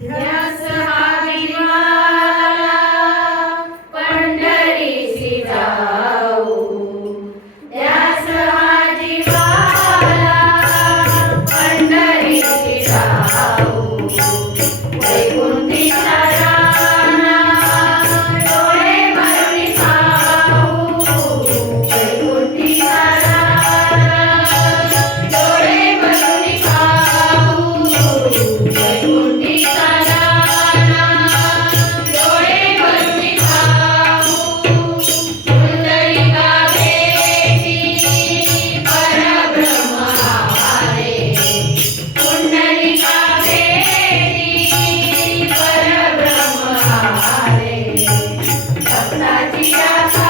ध्यान सपनाची आशा